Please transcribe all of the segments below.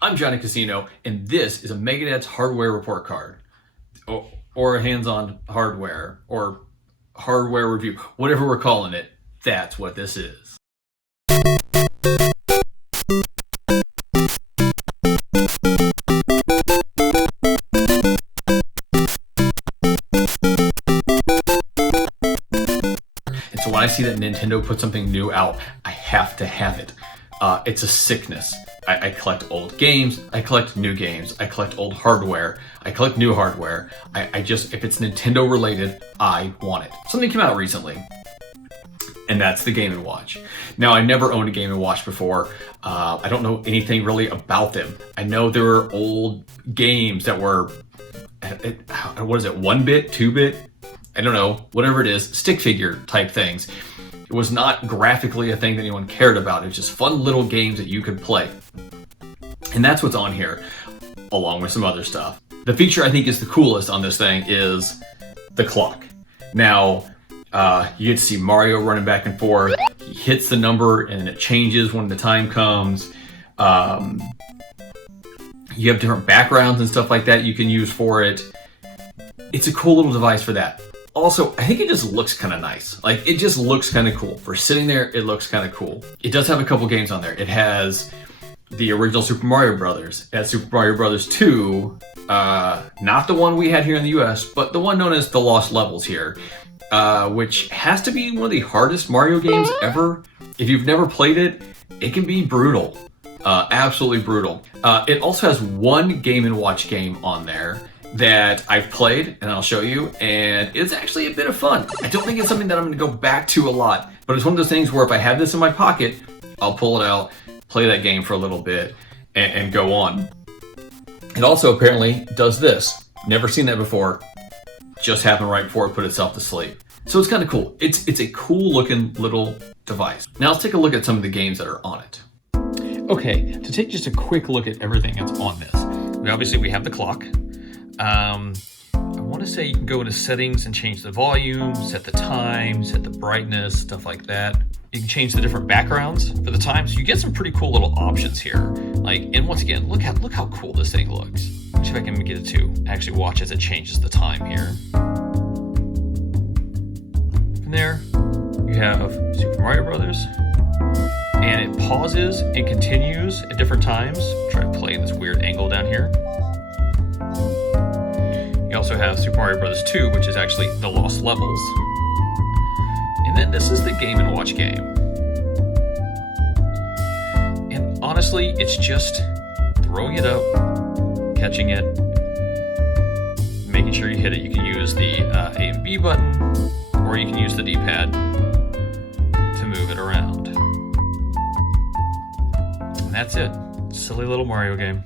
I'm Johnny Casino, and this is a Megadeth's hardware report card, or a hands-on hardware, or hardware review, whatever we're calling it. That's what this is. And so when I see that Nintendo put something new out, I have to have it. It's a sickness. I collect old games, I collect new games, I collect old hardware, I collect new hardware. I just, if it's Nintendo related, I want it. Something came out recently, and that's the Game & Watch. Now, I never owned a Game & Watch before. I don't know anything really about them. I know there were old games that were, what is it, 1-bit, 2-bit? I don't know, whatever it is, stick figure type things. It was not graphically a thing that anyone cared about. It was just fun little games that you could play. And that's what's on here, along with some other stuff. The feature I think is the coolest on this thing is the clock. Now, you get to see Mario running back and forth. He hits the number and it changes when the time comes. You have different backgrounds and stuff like that you can use for it. It's a cool little device for that. Also, I think it just looks kind of nice. Like, it just looks kind of cool. For sitting there, it looks kind of cool. It does have a couple games on there. It has the original Super Mario Brothers. It has Super Mario Brothers 2, not the one we had here in the US, but the one known as The Lost Levels here, which has to be one of the hardest Mario games ever. If you've never played it, it can be brutal. Absolutely brutal. It also has one Game & Watch game on there that I've played, and I'll show you, and it's actually a bit of fun. I don't think it's something that I'm going to go back to a lot, but it's one of those things where if I have this in my pocket, I'll pull it out, play that game for a little bit, and go on. It also apparently does this. Never seen that before. Just happened right before it put itself to sleep. So it's kind of cool. It's a cool looking little device. Now let's take a look at some of the games that are on it. Okay, to take just a quick look at everything that's on this. We have the clock. I want to say you can go into settings and change the volume, set the time, set the brightness, stuff like that. You can change the different backgrounds for the time, so you get some pretty cool little options here. And once again, look how cool this thing looks. Let's see if I can get it to actually watch as it changes the time here. From there, you have Super Mario Brothers, and it pauses and continues at different times. Try to play this weird angle down here. You also have Super Mario Bros. 2, which is actually The Lost Levels. And then this is the Game & Watch game. And honestly, it's just throwing it up, catching it, making sure you hit it. You can use the A and B button, or you can use the D-pad to move it around. And that's it. Silly little Mario game.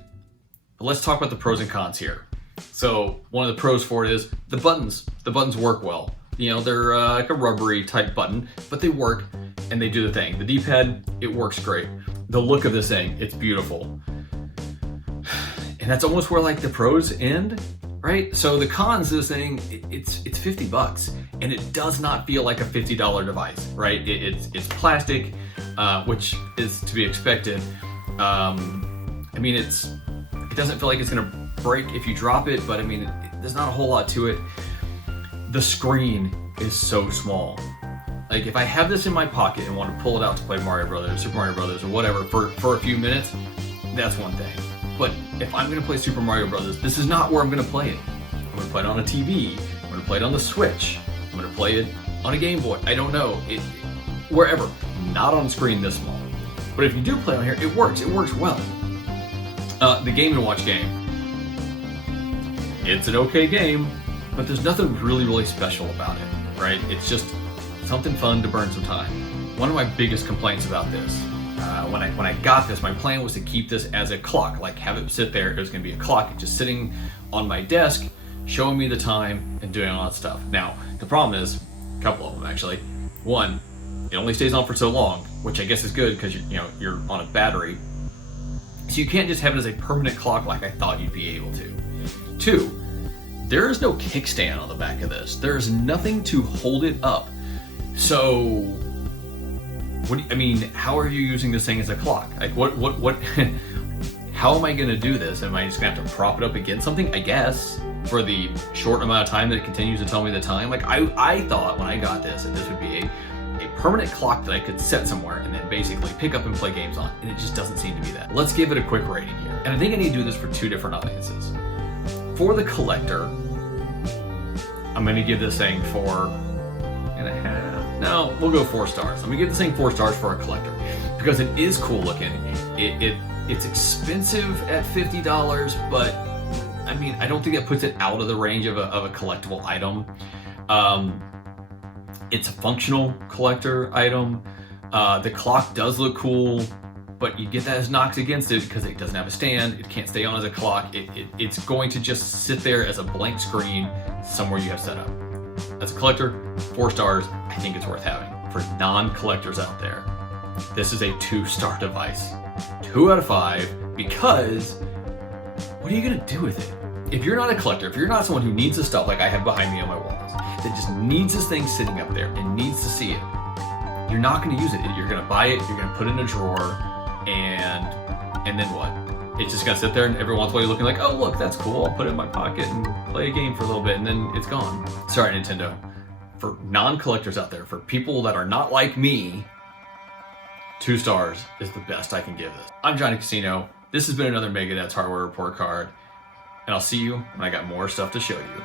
But let's talk about the pros and cons here. So one of the pros for it is the buttons. The buttons work well. You know, they're like a rubbery type button, but they work and they do the thing. The D-pad, it works great. The look of this thing, it's beautiful. And that's almost where like the pros end, right? So the cons of this thing, it's $50, and it does not feel like a $50 device, right? It's plastic, which is to be expected. It doesn't feel like it's gonna break if you drop it, but there's not a whole lot to it. The screen is so small. Like, if I have this in my pocket and want to pull it out to play Mario Brothers, Super Mario Brothers, or whatever for a few minutes, that's one thing. But if I'm gonna play Super Mario Brothers, this is not where I'm gonna play it. I'm gonna play it on a TV, I'm gonna play it on the Switch, I'm gonna play it on a Game Boy, I don't know, wherever, not on a screen this small. But if you do play on here, it works well. The Game & Watch game, it's an okay game, but there's nothing really special about it, right? It's just something fun to burn some time. One of my biggest complaints about this, when I got this, my plan was to keep this as a clock, like have it sit there. It was going to be a clock just sitting on my desk, showing me the time and doing all that stuff. Now, the problem is, a couple of them actually. One, it only stays on for so long, which I guess is good because you're on a battery. So you can't just have it as a permanent clock like I thought you'd be able to. Two, there is no kickstand on the back of this. There is nothing to hold it up. So, how are you using this thing as a clock? Like, what how am I gonna do this? Am I just gonna have to prop it up against something? I guess, for the short amount of time that it continues to tell me the time. Like I thought when I got this that this would be a permanent clock that I could set somewhere and then basically pick up and play games on, and it just doesn't seem to be that. Let's give it a quick rating here. And I think I need to do this for two different audiences. For the collector, I'm gonna give this thing 4.5. No, we'll go 4 stars. I'm gonna give this thing 4 stars for a collector because it is cool looking. It's expensive at $50, but I mean, I don't think that puts it out of the range of a collectible item. It's a functional collector item. The clock does look cool, but you get that as knocks against it because it doesn't have a stand. It can't stay on as a clock. It's going to just sit there as a blank screen somewhere you have set up. As a collector, 4 stars. I think it's worth having. For non-collectors out there, this is a 2-star device. 2 out of 5, because what are you gonna do with it? If you're not a collector, if you're not someone who needs the stuff like I have behind me on my walls, that just needs this thing sitting up there and needs to see it, you're not going to use it. You're going to buy it, you're going to put it in a drawer, and then what? It's just going to sit there, and every once in a while you're looking like, oh look, that's cool, I'll put it in my pocket and play a game for a little bit, and then it's gone. Sorry, Nintendo. For non-collectors out there, for people that are not like me, 2 stars is the best I can give this. I'm Johnny Casino. This has been another Megadeth's Hardware Report Card, and I'll see you when I got more stuff to show you.